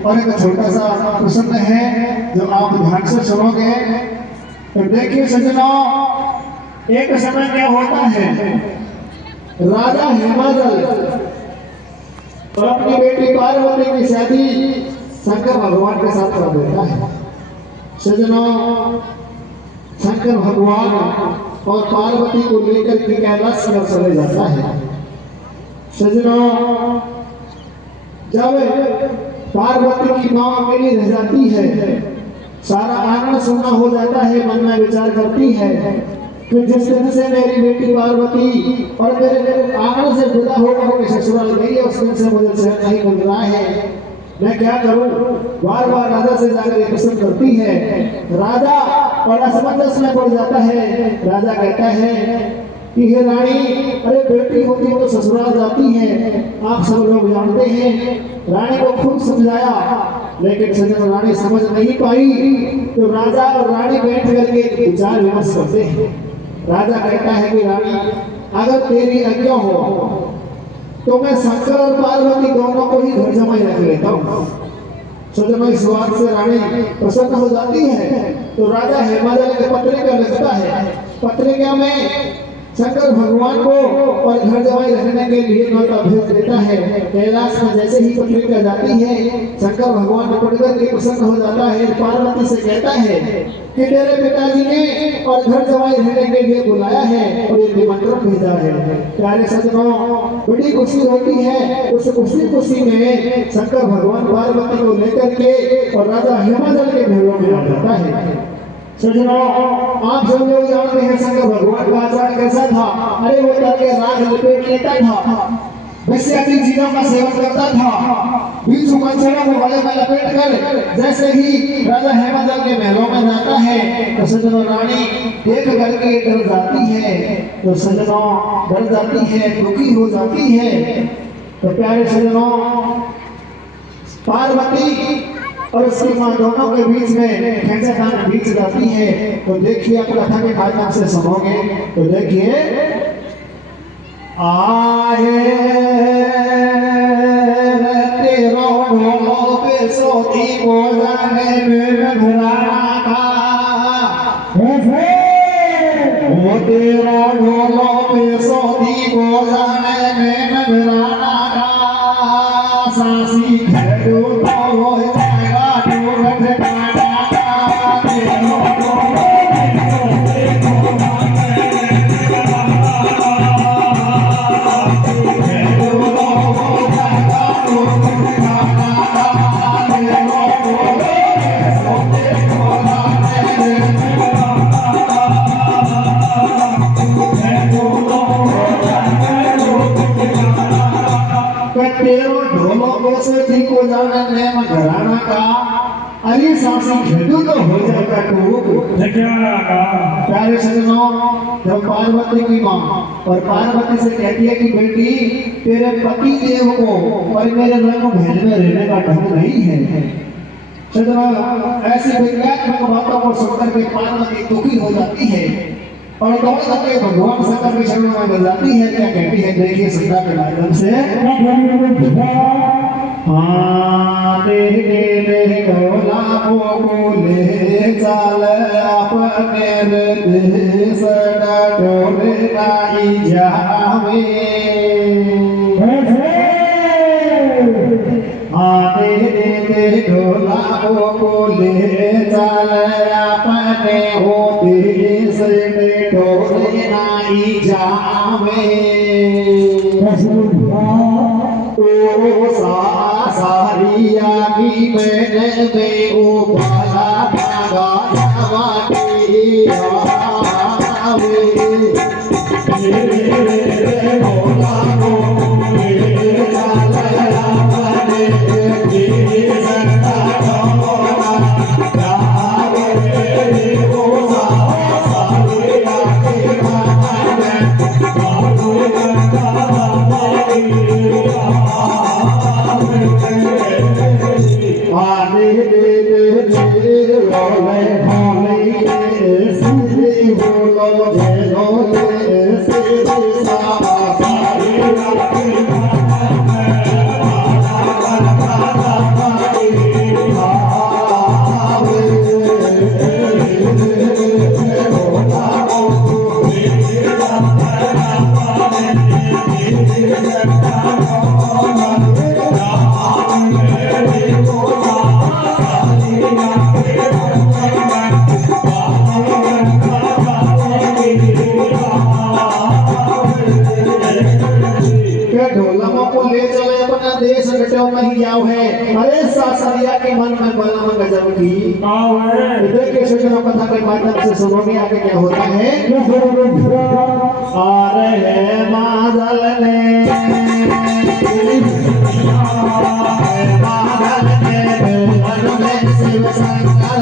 और एक छोटा सा प्रसंग है जो आप ध्यान से सुनोगे। तो देखिए सज्जनों, एक समय क्या होता है, राजा हिमाचल और अपनी बेटी पार्वती की शादी शंकर भगवान के साथ कर देता है। सज्जनों, शंकर भगवान और पार्वती को लेकर के कैलाश में चले जाता है। सज्जनों, जब पार्वती की मां अकेली रह जाती है, सारा आंगन सुनना हो जाता है, मन में विचार करती है कि जिस दिन से मेरी बेटी पार्वती और मेरे आंगन से जुदा होकर के ससुराल गई है, उस दिन से मुझे चैन नहीं मिल रहा है, मैं क्या करूं। बार बार राजा से जाकर ये प्रश्न करती है। राजा और असमंजस में पड़ जाता है। राजा कहता है कि हे रानी, अरे बेटी होती तो ससुराल जाती है, आप सब लोग जानते हैं। रानी को खूब समझाया, लेकिन सजन रानी समझ नहीं पाई। तो राजा और रानी बैठ करके विचार विमर्श करते हैं। राजा कहता है कि रानी, अगर तेरी आज्ञा हो तो मैं शंकर और पार्वती दोनों को ही घर जमाई रख लेता हूँ। सजन इस बात से रानी प्रसन्न हो जाती है। तो राजा हिमाचल के पत्रिका लिखता है। पत्रिका में शंकर भगवान को और घर जमाई रहने के लिए न्योता भेज देता है। कैलाश में जैसे ही पत्रिका जाती है, शंकर भगवान पढ़कर के प्रसन्न हो जाता है। पार्वती से कहता है कि तेरे पिताजी ने और घर जमाई रहने के लिए बुलाया है और एक निमंत्रण भेजा है। प्यारे सज्जनों, बड़ी खुशी होती है। उस खुशी में शंकर भगवान पार्वती को लेकर के और राजा हिमाचल के महलों में आ जाता है। सज्जनों, आप सब लोग जानते हैं शंकर भगवान का आचरण कैसा था। अरे वो करके राग लपेट लेता था, वैसे की चीजों का सेवन करता था, बीच कंचनों को गले में लपेट कर जैसे ही राजा हिमाचल के महलों में जाता है, तो सज्जनों रानी देख करके डर जाती है। तो सज्जनों डर जाती है, दुखी हो जाती है। तो प्यारे सज्जनों, पार्वती और उसकी मां दोनों के बीच में खींचातान बीच जाती है। तो देखिए, आप कथा के माध्यम से सुनोगे तो देखिए, आए तेरो ढोलो पे सोती को जाने में घराना का, वो तेरा ढोलो पे सोती को जाने में घराना का, सासी खेड़ो तो को जाने में घराना का, अरे सासी खेदू तो हो जाएगा टूक। प्यारे सज्जनों, जब पार्वती की मां और पार्वती से कहती है कि बेटी, तेरे पति देव को और मेरे रंग भेद में रहने का ढंग नहीं है। सज्जनों, ऐसी विज्ञात्मक बातों को सुनकर के पार्वती दुखी हो जाती है और दौड़ करके भगवान शंकर के चरणों में गिर जाती है। क्या कहती है, देखिए संध्या के माध्यम से। हाँ तेरे गुलाबों को ले चल अपने देश डोरे नाई जावे। हाँ तेरे गुलाबों को ले चल अपने वो देश डोरे नाई जावे। सारिया की मैंने में ओ बाला भागा जवानी आवे। तेरे भोला को ले चला अपने देश डोरा जावे। ओ सारिया की सासरिया के मन में बलम गजब की देखिए सज्जनों कथा के माध्यम से सुनोगे आगे क्या होता है। आ रहे मादल ने शिव शंकर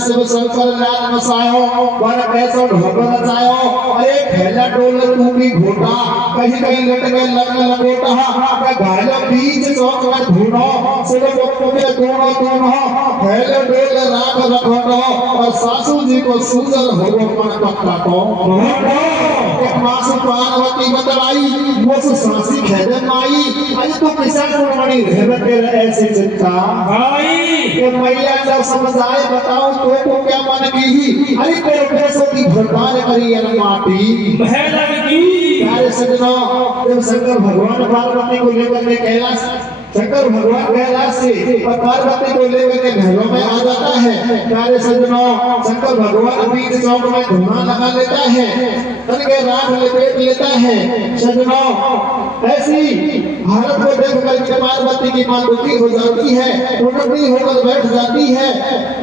शिव शंकर लाल मसायो वन कैसो ढोकर रचायो अरे खेला डोल तू भी घोटा कहीं कहीं लट गए लग लगोटा का घायल बीच चौक में धूनो शिव पप्पू के दोनों खेले डोल राग रखो और सासू जी को सूजल हो मन पक्का को एक मासु पार्वती बतलाई वो सासी खेदे माई आज तो किसान कुर्बानी रहमत के ऐसी चिंता भाई ये मैया जब समझ आए बताओ तो क्या मन की अरे तेरे पैसों की भरपार करी है माटी की प्यारे सज्जनों जब शंकर भगवान पार्वती को लेकर के कैलाश शंकर भगवान कैलाश से और पार्वती को लेकर के महलों में आ जाता है। प्यारे सज्जनों शंकर भगवान बीच चौक में धुआं लगा लेता है तन के राख लपेट लेता है। सज्जनों ऐसी हालत को देख कर पार्वती की मां दुखी हो जाती है उन्नति होकर बैठ जाती है।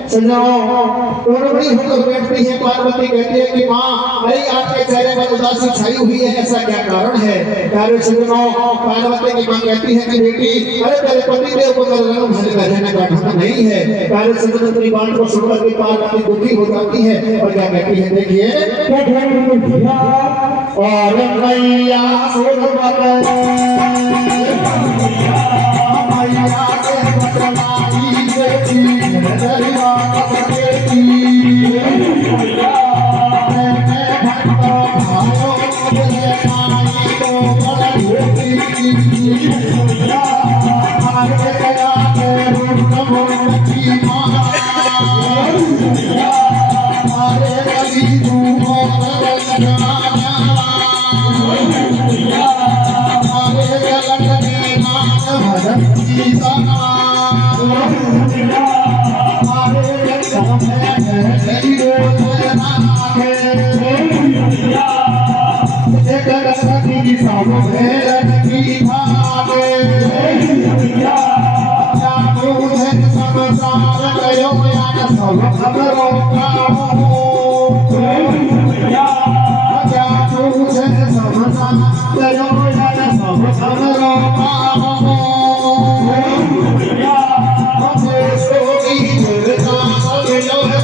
सज्जनों उन्नति होकर बैठती है पार्वती कहती है कि मां अरे आपके चेहरे पर उदासी छाई हुई है ऐसा क्या कारण है। प्यारे सज्जनों पार्वती की मां कहती है कि बेटी अरे तेरे पति देव को रंग भरे रहने का ढंग नहीं है। प्यारे सज्जनों की बात को सुनकर के पार्वती दुखी हो जाती है और क्या कहती है देखिए और मैया सुरवत मैया के बचनाई बेटी दरिया सकेती मैंने भक्तों भाइयों मुझे माई को बड़ा धोती आगे गया के रूप की मां हमारे गली दूंगों तेरो याद सब खबरों का क्या तुझे समझा तेरो याद सब खबरों का मुझे सोगी तेरा अगलो है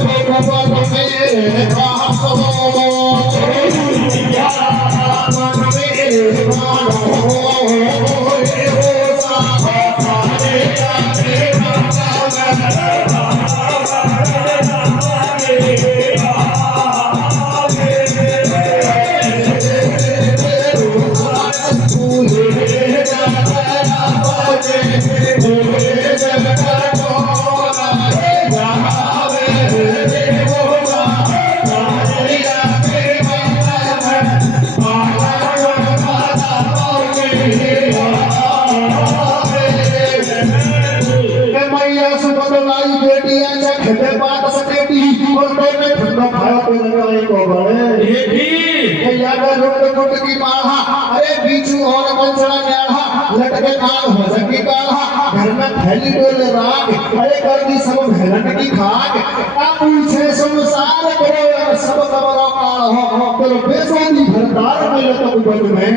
भगवान मेरे बाप बात सकेटी और तोने ठंडा खाया पे लगाए को बड़े ये भी याद रोट की माहा अरे बीचू और कंचड़ा न्याहा लटके कान हो सकी काहा घर में थैली डोले राग अरे कर दी सब भेलन की खाग आ पूछे संसार करो यार सब कमरा काल हो तो बेसोनी भरदार में तो बन में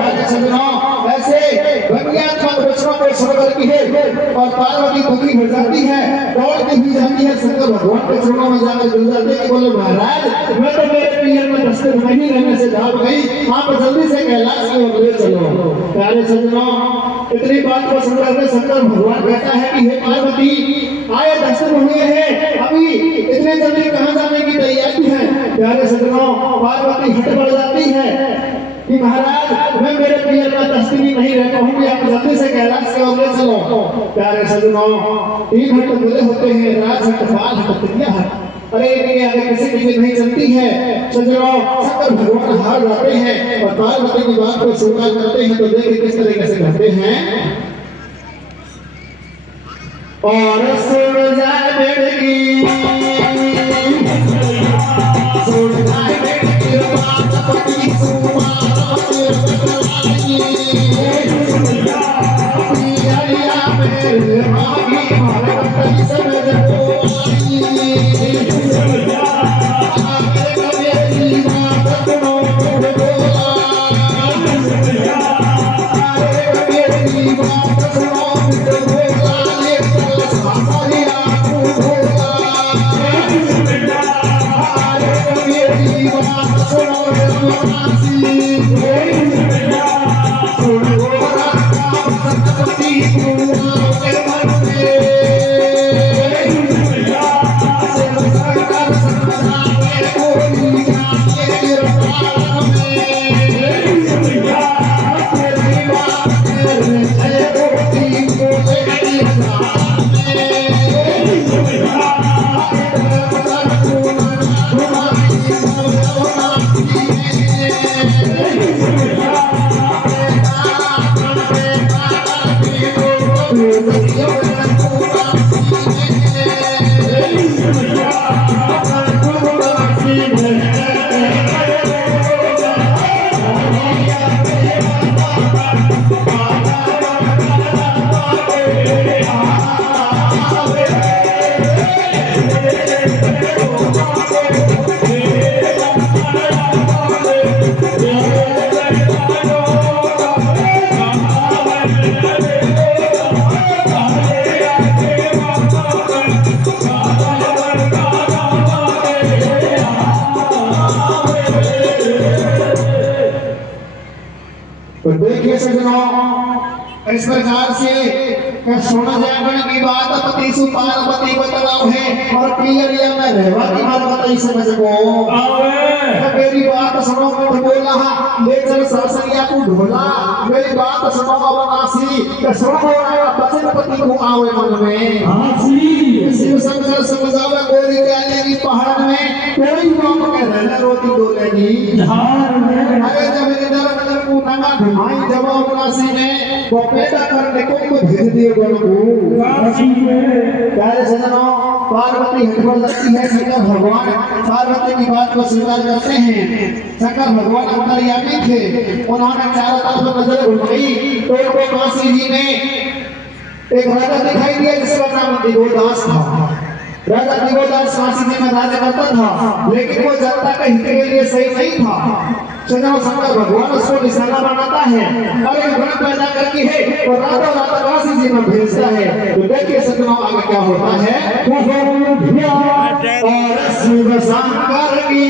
अरे सजना ऐसे दुनियात्मक रचना को सबर की है और पार्वती दुखी हो जाती है दौड़ती भी जाती है शंकर भगवान के चरणों में जाकर गिर जाती है बोले महाराज मैं तो मेरे पियर में दस्ते नहीं रहने से भाग गई आप जल्दी से कैलाश की ओर ले चलो प्यारे सज्जनों इतनी बात को सुनकर के शंकर भगवान कहता है कि हे पार्वती आए दर्शन हुए हैं अभी इतने जल्दी कहां जाने की तैयारी है प्यारे सज्जनों पार्वती हट पड़ जाती है कि महाराज मैं मेरे पियर में दस्तगी नहीं रह पाऊंगी आप जल्दी से कैलाश की ओर ले चलो प्यारे सज्जनों 3 हट बोले होते हैं राज हट बाल हट तिया हट अरे इनके आगे किसी की नहीं चलती है सज्जनों शंकर भगवान हार जाते हैं और पार्वती की बात को स्वीकार करते हैं तो देखिए किस तरीके से कहते हैं और सुन जाए बेड़गी सुन जाए बेड़गी बात पति सुमा तो देखिए सज्जनों इस प्रकार से सोना जागरण की बात पति सु पार्वती बतलाओ है और पियरिया में रहवा की पार्वती समझ को मेरी बात सुनो मत बोला ले चल सरसरिया को ढोला मेरी बात सुनो बनासी कि सुनो बचन पति को आवे मन में हां शिव शंकर समझावे गोरी जाने की पहाड़ में कोई बात कह रहना रोटी डोलेगी धार में अरे जब इधर उधर को नंगा घुमाई जब बनासी में वो पैदा करने को भेज दिए काशी में प्यारे सज्जनों पार्वती हटपड़ लगती है शंकर भगवान पार्वती की बात को स्वीकार करते हैं शंकर भगवान अंतर्यामी थे उन्होंने चारों तरफ नजर घुमाई तो काशी जी ने एक राजा दिखाई दिया जिसका नाम दिगोदास था। राजा दिगोदास काशी जी में राज करता था, लेकिन वो जनता के हित के लिए सही नहीं था। सजनों, शंकर भगवान उसको निशाना बनाता है और एक भ्रम पैदा करती है और रातों रात काशी जी में भेजता है। तो देखिए सजनों आगे क्या होता है। और शिव शंकर की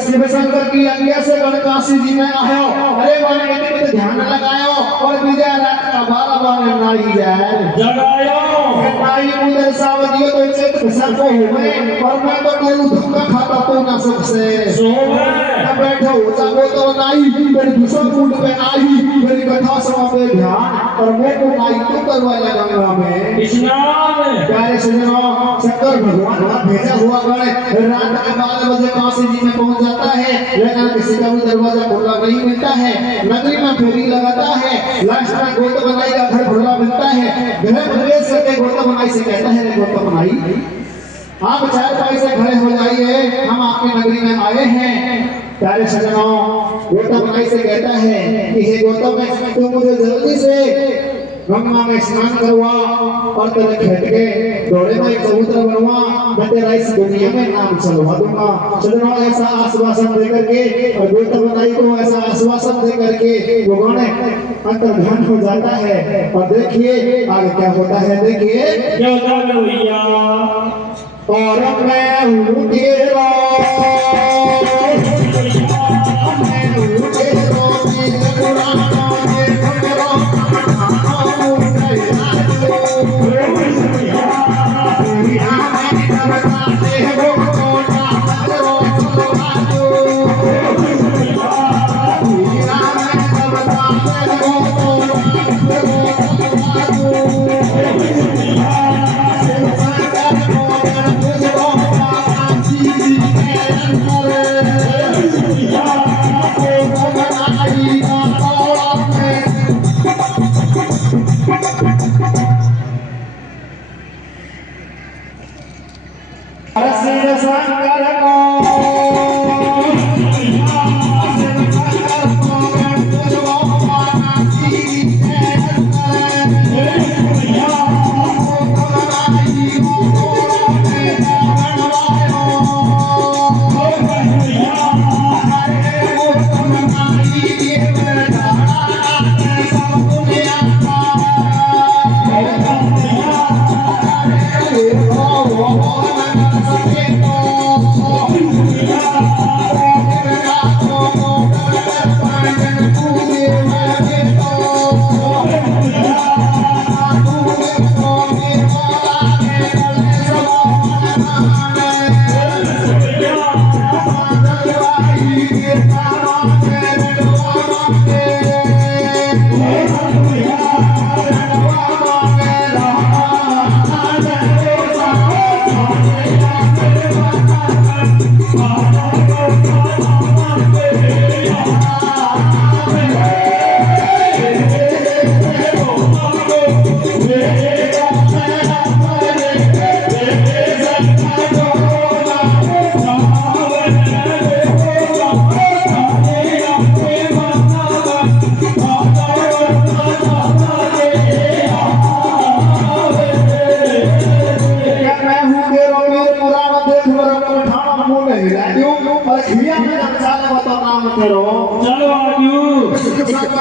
शिव शंकर की आज्ञा से काशी जी में आयो। अरे माने इतने तो ध्यान लगायो और विजय रात का 12 बार नाई जाए जगायो नाई मुझे सावधियो तो इसे सर को हुए और मैं तो डोलू धक्का खाता तो ना सबसे मैं बैठो जागो तो नाई मेरी दूसरा कूट पे आई मेरी कथा सुना पे ध्यान और मैं को नाई तो करवाया गंगा में स्नान। प्यारे सजनों, शंकर भगवान का भेजा हुआ गण रात के 12 बजे काशी जी में पहुंच जाता है, लेकिन किसी का भी दरवाजा खुला नहीं मिलता है। नगरी में फेरी लगाता है, लास्ट में गौतम बनाई का घर खुला मिलता है। गृह प्रवेश करके गौतम बनाई से कहता है, गौतम बनाई आप 4 पैसे खड़े हो जाइए, हम आपकी नगरी में आए हैं। प्यारे सजनों, गौतम बनाई से कहता है कि हे गौतम, तुम मुझे जल्दी से गंगा में स्नान करवा और तेरे खेत के दौड़े में एक चबूतरा बनवा, मैं तेरा इस दुनिया में नाम चलवा दूंगा। सजनों, ऐसा आश्वासन देकर के और गौतम बनाई को ऐसा आश्वासन देकर के वो गण अंतर्ध्यान हो जाता है। और देखिए आगे क्या होता है। देखिए क्या होता है भैया। और मैं हूँ तेरा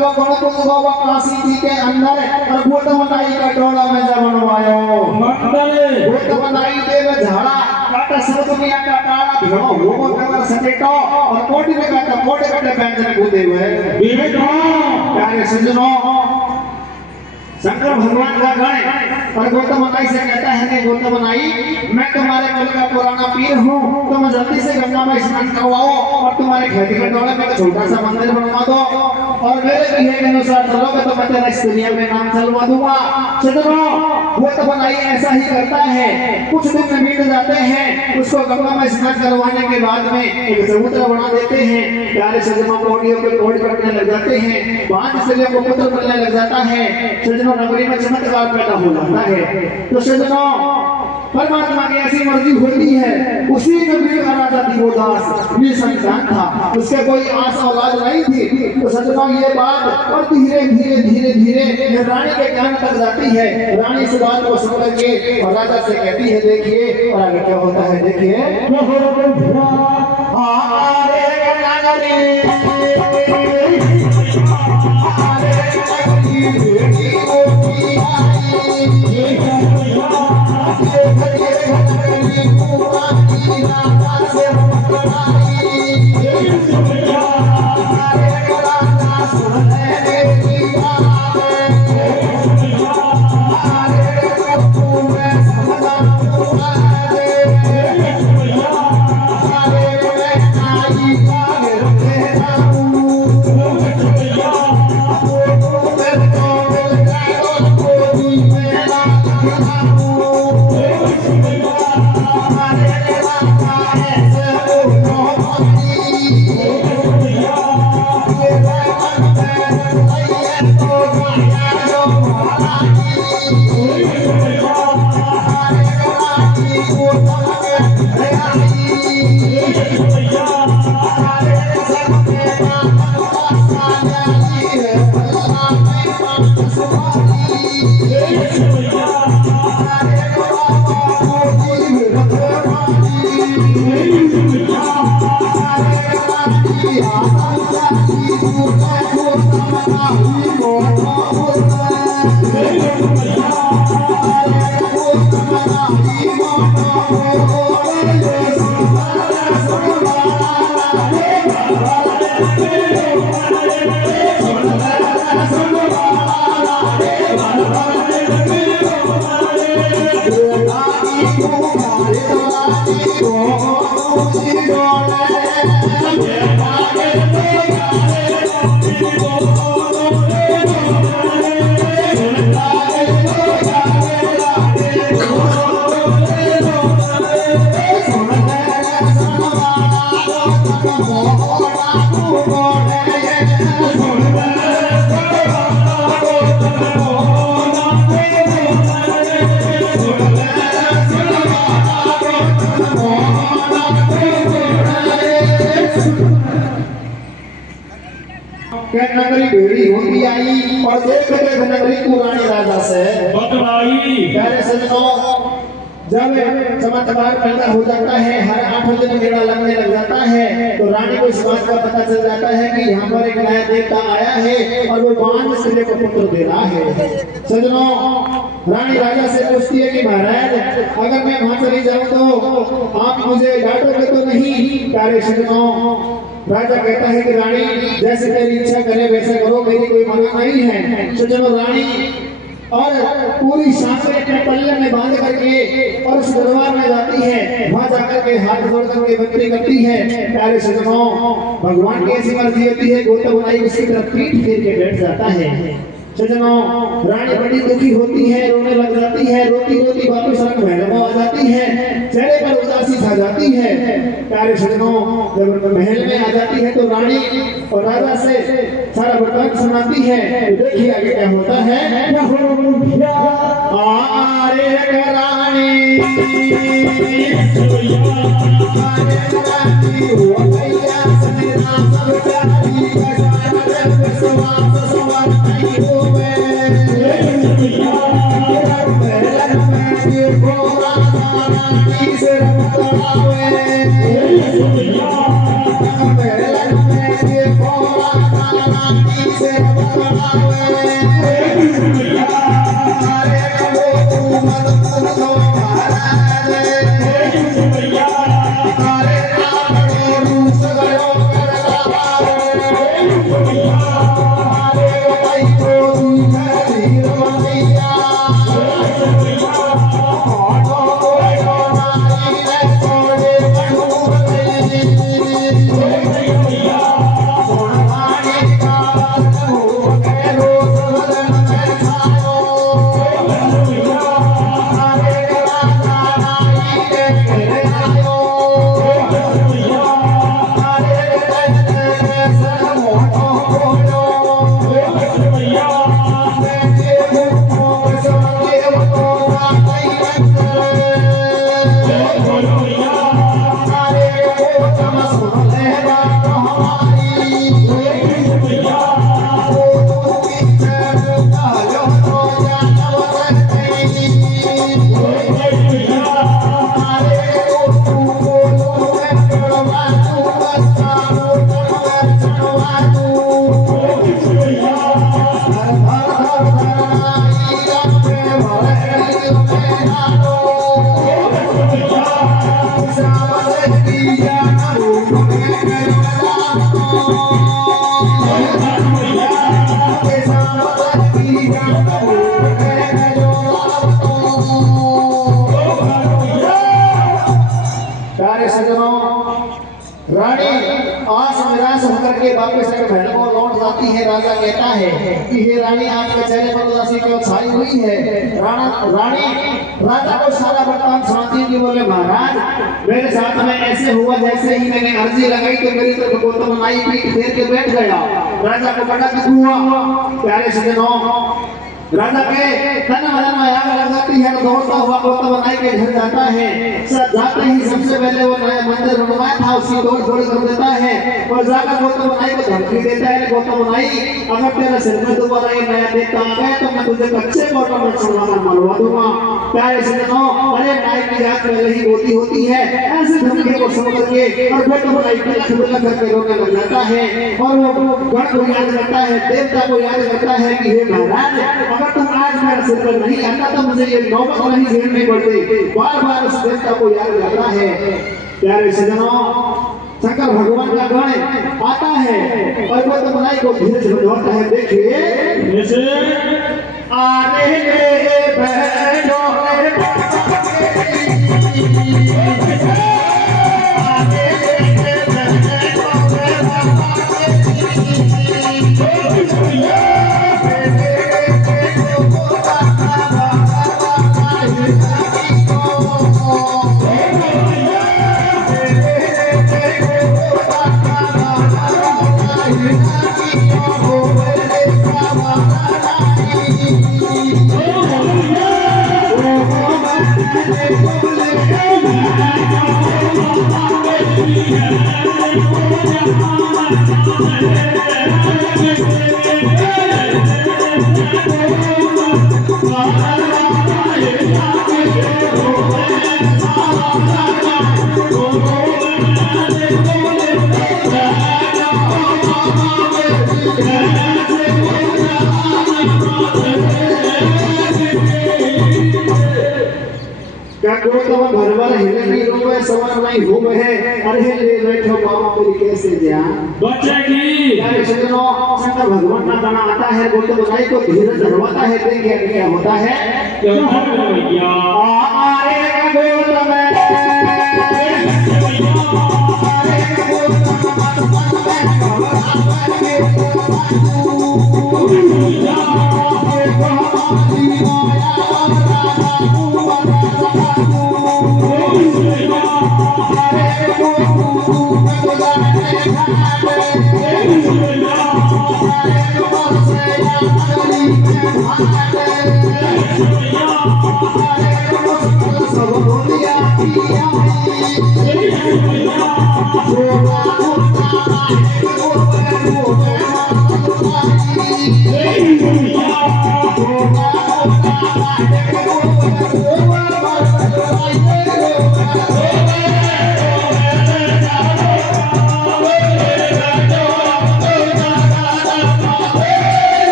को कौन को काशी जी के अंदर और गोतमनाई का टोला में जा बनवायो मंडल गोतमनाई देव झाड़ा काटा सब दुनिया का काला भेड़ो होगो कलर सटेटो और कोटी में का कोटे कटे व्यंजन कूदे हुए विवेको प्यारे सज्जनों शंकर भगवान का गण और गोतमनाई से कहता है नहीं गोतमनाई मैं तुम्हारे कुल का पुराना पीर हूँ तुम जल्दी से गंगा में स्नान करवाओ और तुम्हारे खेती के टोले में छोटा सा मंदिर बनवा दो और मेरे कहे के अनुसार चलोगे तो मैं तेरा इस दुनिया में नाम चलवा दूंगा। सज्जनों गोतमनाई ऐसा ही करता है। कुछ दिन बीत जाते हैं उसको गंगा में स्नान करवाने के बाद में एक चबूतरा बना देते हैं। प्यारे सज्जनों कोड़ियों के कोड़ कटने लग जाते हैं 5 स्त्रियों को पुत्र मिलने लग जाता है। सज्जनों नगरी में चमत्कार पैदा हो जाता है। तो सज्जनों परमात्मा की ऐसी मर्जी होती है। उसी नगरी का राजा दिवोदास निसंतान था उसके कोई आस औलाद नहीं थी। तो सज्जनों ये बात और धीरे धीरे धीरे धीरे रानी के कान तक जाती है। रानी इस बात को सुन करके और राजा से कहती है देखिए और आगे क्या होता है देखिए नगरी भेड़ी होती आई और देख नगरी पुरानी राजा से बतलाई। प्यारे सज्जनों जब चमत्कार पैदा हो जाता है हर 8 दिन मेला लगने लग जाता है तो रानी को इस बात का पता चल जाता है कि यहाँ पर एक नया देवता आया है और वो 5 स्त्रियों को पुत्र दे रहा है। सज्जनों रानी राजा से पूछती है कि महाराज अगर मैं वहां चली जाऊं तो आप मुझे डांटोगे तो नहीं। प्यारे सज्जनों राजा कहता है कि रानी जैसे तेरी इच्छा करे वैसे करो मेरी कोई मना नहीं है। सज्जनों रानी और पूरी सांसें अपने पल्ले में बांध करके और उस दरबार में जाती है। वहां जाकर के हाथ जोड़ करके विनती करती है। प्यारे सज्जनों भगवान की ऐसी मर्जी होती है गोतमनाई उसकी तरफ पीठ फेर के बैठ जाता है। सज्जनों रानी बड़ी दुखी होती है रोने लग जाती है रोती रोती वापस रंग महल में आ जाती है चेहरे पर उदासी छा जाती है। प्यारे सज्जनों जब महल में आ जाती है तो रानी और राजा से सारा वृत्तांत सुनाती है। देखिए आगे क्या होता है रानी आस निराश होकर के वापस अपने महल को लौट जाती है। राजा कहता है कि हे रानी, आपके चेहरे पर उदासी क्यों छाई हुई है? रानी राजा को सारा वृत्तांत सुनाती है। बोले महाराज, मेरे साथ में ऐसे हुआ जैसे ही मैंने अर्जी लगाई तो मेरी तरफ गौतम नाई पीठ फेर के बैठ गया। राजा को बड़ा दुख हुआ। प्यारे सज्जनों, राजा के तन मन में आग लग जाती है। दौड़ता हुआ गौतम नाई के घर जाता है। सब जाते ही सबसे पहले वो नया मंदिर बनवाया था उसी दौड़ कर देता है और जाकर गौतम नाई को धमकी देता है, गौतम नाई, अगर तेरे सिर में दोबारा ये नया देवता आ गया तो मैं तुझे कच्चे गौतम में छुड़ाकर मरवा दूंगा। प्यारे सज्जनों, अरे नाई की जात पहले ही होती होती है। ऐसे धमकी को समझ के और गौतम नाई बिलख करके रोने लग जाता है और वो गण को याद करता है, देवता को याद करता है कि हे महाराज, अगर तुम आज मेरा सिर पर नहीं आता तो मुझे ये नौबत नहीं झेलनी पड़ती। बार बार उस देवता को याद करता है। प्यारे सज्जनों, शंकर भगवान का गण आता है और गौतम नाई को धीरे से समझाता है। देखिए, आने बैठो भरभर हिलनी रोवे सवर नहीं घूमे है। अरे ले बैठो बाबा तेरी कैसे जान बचेगी। यार सज्जनों, शंकर भगवान का गाना आता है। गौतम नाई को धीरज धरवाता है। देखिए क्या होता है। भैया आए गौतम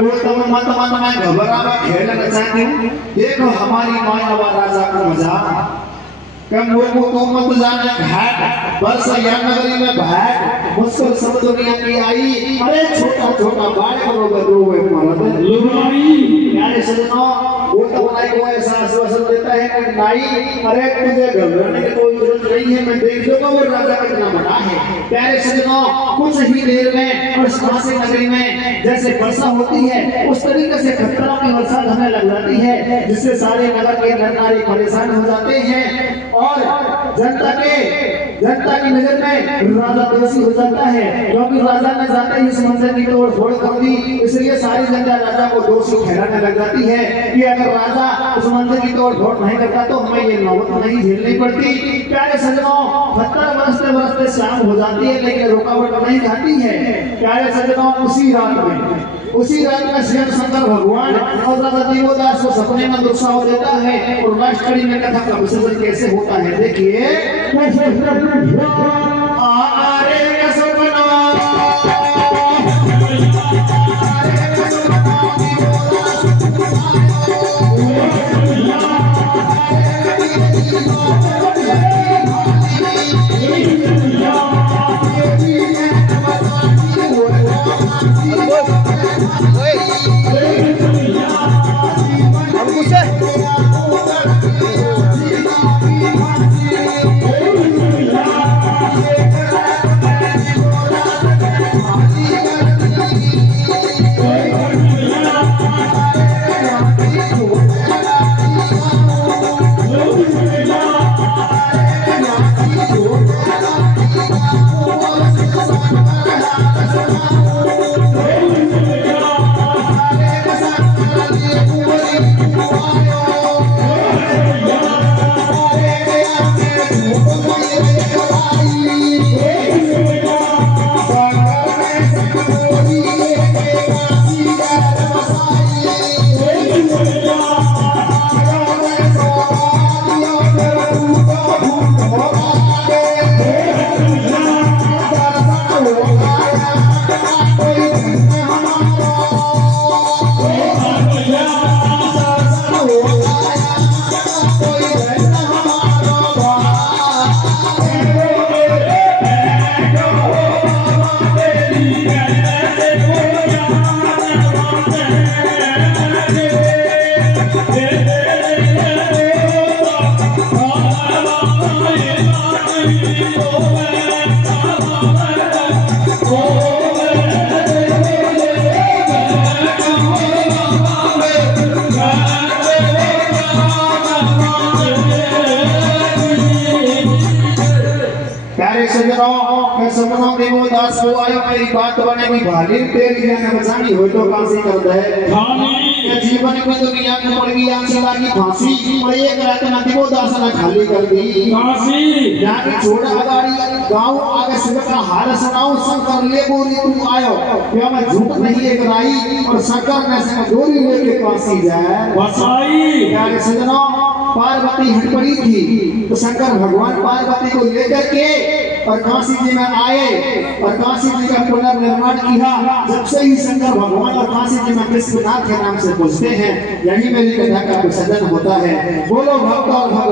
वो तब मत मत मैं घबरा में खेल न चाहती हूँ। देखो हमारी माया व राजा का मजा कम वो तो मत जाने घाट बरस या नगरी में भाट मुश्किल सब दुनिया की आई। अरे छोटा छोटा बाढ़ करोगे रोवे मरद लुगाई यार सजनो वो तो बनाई को ऐसा आश्वासन देता है कि नाई अरे तुझे घबराने की कोई जरूरत नहीं है, मैं देख लूंगा वो राजा कितना बड़ा है। प्यारे सजनो कुछ ही देर में और काशी नगरी में जैसे वर्षा होती है उस तरीके से खतरा की वर्षा होने लग जाती है, जिससे सारे नगर के नर नारी परेशान हो जाते हैं और जनता की नजर में राजा दोषी हो जाता है, क्योंकि राजा ने जाते ही समंदर की तोड़ फोड़ कर दी। इसलिए सारी जनता राजा को दोषी ठहराने लग जाती है कि अगर राजा समंदर की तोड़ फोड़ नहीं करता तो हमें ये नौबत नहीं झेलनी पड़ती। प्यारे सज्जनों 70 बरसते शाम हो जाती है लेकिन रुकावट नहीं खाती है। प्यारे सज्जनों उसी रात में स्वयं शंकर भगवान और राजा दिवोदास को सपने में दुस्साह देता है और लास्ट कड़ी में कथा का विसर्जन कैसे होता है देखिए। सपनों देवोदास को आयो मेरी बात बनेगी भाली तेरी जान बचानी हो तो काशी कर दे जीवन में दुनिया में पड़ गई आंसला की फांसी और एक रात में देवोदास ने खाली कर दी काशी जाके छोड़ा गाड़ी गांव आगे से का हाल सुनाओ शंकर ले बोली तू आयो क्या मैं झूठ नहीं एक राई और शंकर ने से गोरी लेके काशी जाए बसाई यार सजनों पार्वती हट पड़ी थी तो शंकर भगवान पार्वती को लेकर के और काशी जी में आए और काशी जी का पुनर्निर्माण किया। जब से ही शंकर भगवान और काशी जी में विश्वनाथ के नाम से पूछते हैं, यही मेरी कथा का विसर्जन होता है। बोलो भक्त और